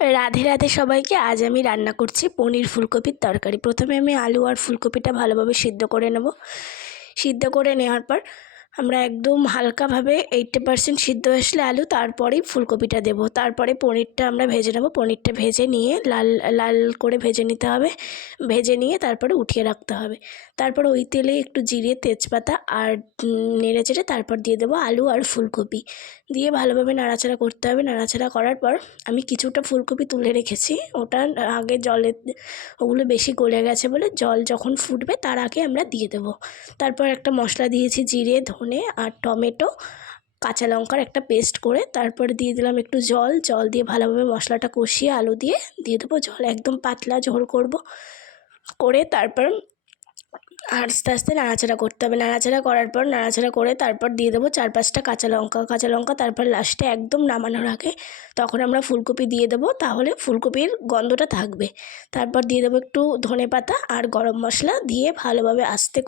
রাধে রাধে সবাইকে। আজ আমি রান্না করছি পনির ফুলকপির তরকারি। প্রথমে আমি আলু আর ফুলকপিটা ভালোভাবে সিদ্ধ করে নেব। সিদ্ধ করে নেওয়ার পর আমরা একদম হালকাভাবে 80% সিদ্ধ আসলে আলু, তারপরেই ফুলকপিটা দেবো। তারপরে পনিরটা আমরা ভেজে নেব। পনিরটা ভেজে নিয়ে লাল লাল করে ভেজে নিতে হবে। ভেজে নিয়ে তারপরে উঠিয়ে রাখতে হবে। তারপর ওই তেলে একটু জিরে, তেজপাতা আর নেড়ে চেড়ে তারপর দিয়ে দেবো আলু আর ফুলকপি। দিয়ে ভালোভাবে নাড়াচাড়া করতে হবে। নাড়াচাড়া করার পর আমি কিছুটা ফুলকপি তুলে রেখেছি। ওটা আগে জলে, ওগুলো বেশি গলে গেছে বলে জল যখন ফুটবে তার আগে আমরা দিয়ে দেবো। তারপর একটা মশলা দিয়েছি, জিরে, ধনে আর টমেটো, কাঁচা লঙ্কার একটা পেস্ট করে। তারপরে দিয়ে দিলাম একটু জল দিয়ে ভালোভাবে মশলাটা কষিয়ে আলু দিয়ে দেবো জল। একদম পাতলা ঝোল করব। করে তারপর আস্তে আস্তে নাড়াচাড়া করতে হবে। নাড়াচাড়া করার পর নাড়াচাড়া করে তারপর দিয়ে দেবো 4-5টা কাঁচা লঙ্কা। তারপর লাস্টে একদম নামানোর আগে তখন আমরা ফুলকপি দিয়ে দেবো, তাহলে ফুলকপির গন্ধটা থাকবে। তারপর দিয়ে দেবো একটু ধনেপাতা আর গরম মশলা দিয়ে ভালোভাবে আস্তে করে